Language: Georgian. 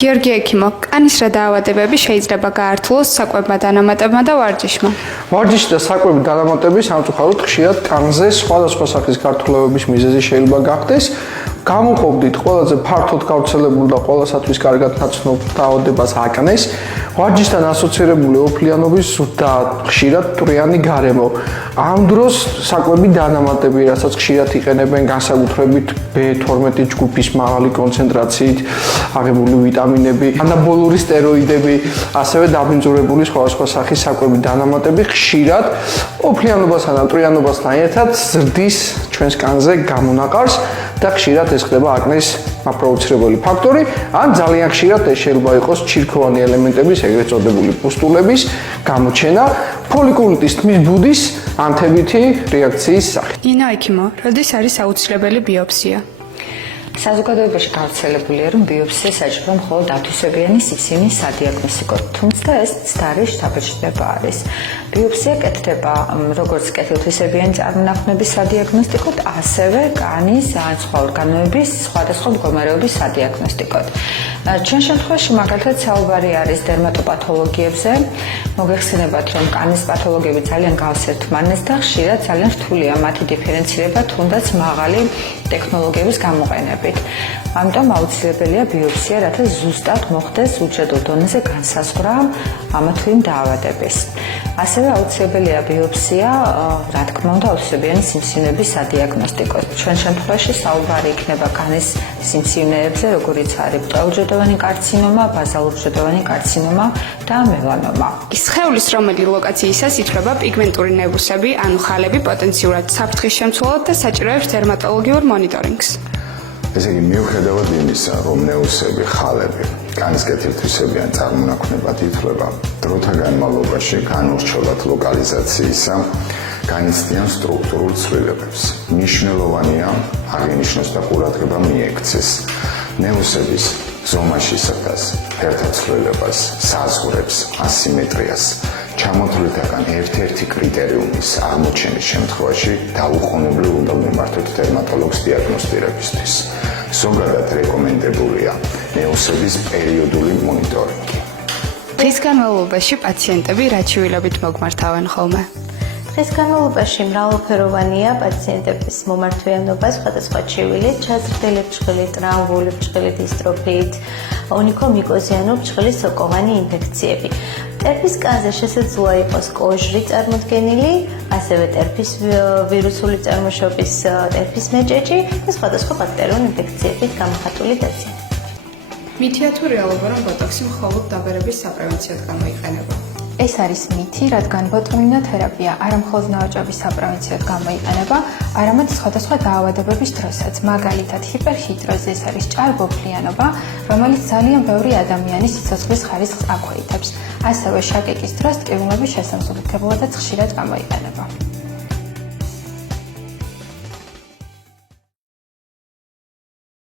გიორგი ექიმო, კანის რა დაავადებები შეიძლება გაართულოს საკვებმა დანამატებმა და ვარჯიშმა? ვარჯიში და საკვები დანამატები სამწუხაროდ ხშირად კანზე სხვადასხვა სახის გართულებების მიზეზი შეიძლება გახდეს. Გამოყოფდით ყველაზე ფართოდ გავრცელებული და ყველასათვის კარგად ნაცნობ დაავადებას აკნეს. ვარჯიშთან ასოცირებული ოფლიანობის ზრდა, ხშირად ტვრიანი გარემო. ამ დროს საკვები დანამატები, რასაც ხშირად იყენებენ განსაკუთრებით B12 ჯგუფის მაღალი კონცენტრაციით აღებული ვიტამინები, ანაბოლური სტეროიდები, ასევე დაბინძურებული სხვადასხვა სახის საკვები დანამატები ხშირად ოფლიანობასთან და ტვრიანობასთან ერთად ზრდის ჩვენს კანზე გამონაყარს და ხშირად ეს ხდება აკნეს მაპროვოცირებელი ფაქტორი, ან ძალიან ხშირად ეს შეიძლება იყოს ჩირქოვანი ელემენტების, ეგრეთ წოდებული პუსტულების გამოჩენა ფოლიკულიტის თმის ბუდის ანთებითი რეაქციის სახით. ნინო ექიმო, როდის არის აუცილებელი ბიოპსია? საზოგადოებაში გავრცელებულია, რომ ბიოპსია საჭირო მხოლოდ ათვისებიანი სიცინის სადიაგნოსტიკოდ, თუმცა ეს მცდარი შთაბეჭდება არის. ბიოპსია კეთდება როგორც კეთილთვისებიანი წარმონაქმნების სადიაგნოსტიკოდ, ასევე კანის ან სხვა ორგანოების სხვადასხვა მდგომარეობის სადიაგნოსტიკოდ. ჩვენ შემთხვევაში მაგალითად საუბარი არის დერმატოპათოლოგიებზე. მოგეხსენებათ, რომ კანის პათოლოგიები ძალიან გავსერთმანეს და ხშირად ძალიან რთულია მათი დიფერენცირება, თუნდაც მაღალი ტექნოლოგიების გამოყენებით. ამიტომ აუცილებელია ბიოპსია, რათა ზუსტად მოხდეს უჯრედულ დონეზე განსაზღვრა ამა თუ იმ დაავადების. ასევე აუცილებელია ბიოპსია, რა თქმა უნდა, აუცილებიანი სიმსივნეების სადიაგნოსტიკოდ. ჩვენ შემთხვევაში საუბარი იქნება კანის სიმსივნეებზე, როგორიც არის ბრტყელუჯრედოვანი კარცინომა, ბაზალურჯრედოვანი კარცინომა და მელანომა. სხეულის რომელი ლოკაციისას ითვლება პიგმენტური ნებუსები, ანუ ხალები პოტენციურად საფრთხის შემცველად და საჭიროებს დერმატოლოგიურ მონიტორინგს. ესე იგი, მიუხედავად იმისა, რომ ნეუსები, ხალები, კანის კეთილთვისებიან წარმონაქმნებად ითვლება, დროთა განმავლობაში განურჩევლად ლოკალიზაციისა განიცდიან სტრუქტურულ ცვლილებებს. მნიშვნელოვანია აღინიშნოს და ყურადღება მიექცეს ნეუსების ზომაშისას, ფერთაცვლილებას, საზღვრებს, ასიმეტრიას. ჩამოთვლითაგან ერთ-ერთი კრიტერიუმის აღმოჩენის შემთხვევაში დაუყოვნებლივ უნდა მიმართოთ დერმატოლოგს დიაგნოსტირებისთვის. ზოგადად რეკომენდებულია ნეუსების პერიოდული მონიტორინგი. დღის განმავლობაში პაციენტები რა ჩივილებით მოგმართავენ ხოლმე? დღის განმავლობაში მრავალფეროვანია პაციენტების მომართვიანობა სხვადასხვა ჩივილით, ჩაზრდილი ბრჭყილი, ტრამვული ბრჭყილი დისტროფიით, ონიკომიკოზიანო ბრჭყლის სოკოვანი ინფექციები. ტერფის კანზე შესაძლოა იყოს კოჟრი წარმოდგენილი, ასევე ტერფის ვირუსული წარმოშობის ტერფის მეჭეჭი და სხვადასხვა ბაქტერიული ინფექციებით გამოხატული პაციენტი. მითია თუ რეალობა, რომ ბოტოქსი მხოლოდ დაბერების საპრევენციოდ გამოიყენება? ეს არის მითი, რადგან ბოტულინო თერაპია არა მხოლოდ ნაოჭების საპრევენციოდ გამოიყენება, არამედ სხვადასხვა დაავადებების დროსაც, მაგალითად ჰიპერჰიდროზი, ეს არის ჭარბოფლიანობა, რომელიც ძალიან ბევრი ადამიანის სიცოცხლის ხარისხს აქვეითებს. ასევე შაკიკის დროს ტკივილების შესამსუბუქებლადაც ხშირად გამოიყენება.